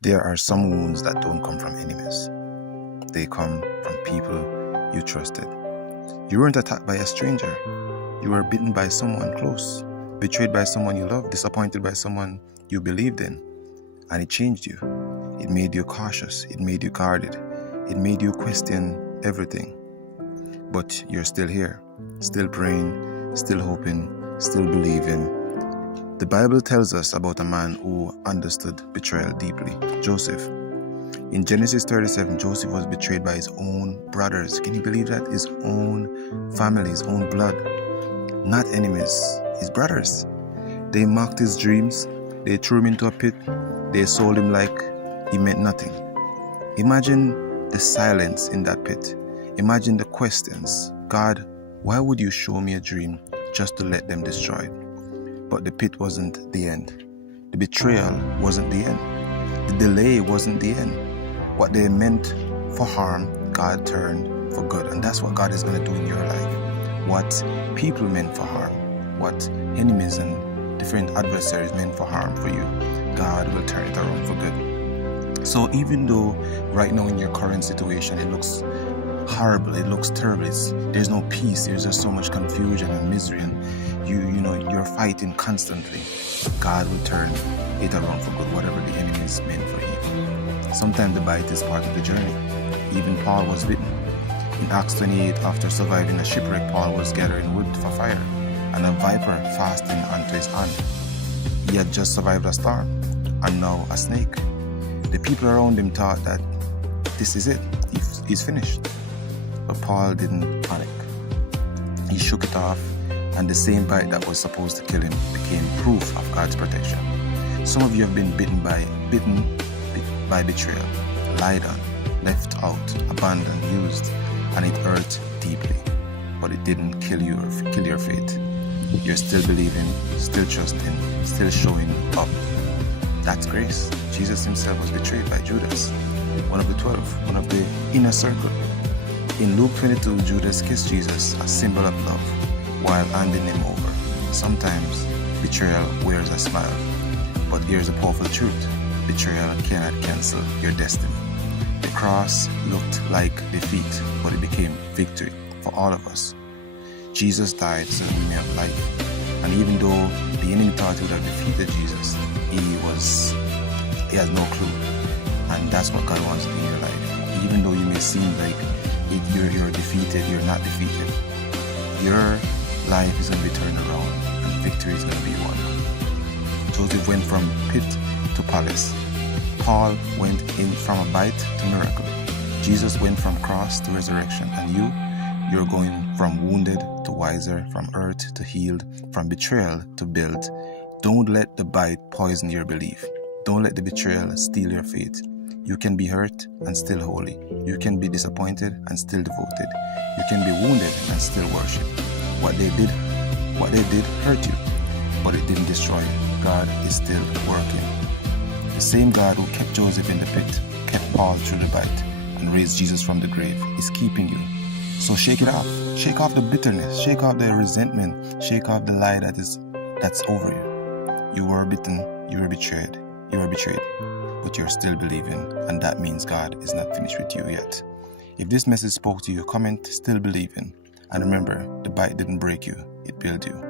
There are some wounds that don't come from enemies. They come from people you trusted. You weren't attacked by a stranger. You were bitten by someone close, betrayed by someone you loved, disappointed by someone you believed in. And it changed you. It made you cautious. It made you guarded. It made you question everything. But you're still here, still praying, still hoping, still believing. The Bible tells us about a man who understood betrayal deeply, Joseph. In Genesis 37, Joseph was betrayed by his own brothers. Can you believe that? His own family, his own blood. Not enemies, his brothers. They mocked his dreams. They threw him into a pit. They sold him like he meant nothing. Imagine the silence in that pit. Imagine the questions. God, why would you show me a dream just to let them destroy it? But the pit wasn't the end. The betrayal wasn't the end. The delay wasn't the end. What they meant for harm, God turned for good. And that's what God is going to do in your life. What people meant for harm, what enemies and different adversaries meant for harm for you, God will turn it around for good. So even though right now in your current situation it looks horrible, it looks terrible, there's no peace, there's just so much confusion and misery, and you're fighting constantly, God will turn it around for good, whatever the enemy is meant for evil. Sometimes the bite is part of the journey. Even Paul was bitten. In Acts 28, after surviving a shipwreck, Paul was gathering wood for fire, and a viper fastened onto his hand. He had just survived a storm, and now a snake. The people around him thought that this is it, he's finished. But Paul didn't panic. He shook it off, and the same bite that was supposed to kill him became proof of God's protection. Some of you have been bitten by betrayal, lied on, left out, abandoned, used, and it hurt deeply. But it didn't kill you or kill your faith. You're still believing, still trusting, still showing up. That's grace. Jesus himself was betrayed by Judas, one of the 12, one of the inner circle. In Luke 22, Judas kissed Jesus, a symbol of love, while handing him over. Sometimes betrayal wears a smile, but here's a powerful truth. Betrayal cannot cancel your destiny. The cross looked like defeat, but it became victory for all of us. Jesus died so we may have life. And even though the enemy thought he would have defeated Jesus, he has no clue. And that's what God wants to do in your life. Even though you may seem like you're defeated, you're not defeated. Your life is going to be turned around and victory is going to be won. Joseph went from pit to palace. Paul went in from a bite to miracle. Jesus went from cross to resurrection. And you're going from wounded to wiser, from hurt to healed, from betrayal to built. Don't let the bite poison your belief. Don't let the betrayal steal your faith. You can be hurt and still holy. You can be disappointed and still devoted. You can be wounded and still worship. What they did hurt you, but it didn't destroy you. God is still working. The same God who kept Joseph in the pit, kept Paul through the bite, and raised Jesus from the grave is keeping you. So shake it off. Shake off the bitterness. Shake off the resentment. Shake off the lie that's over you. You were bitten. You were betrayed. You were betrayed. But you're still believing, and that means God is not finished with you yet. If this message spoke to you, comment still believing. And remember, the bite didn't break you, it built you.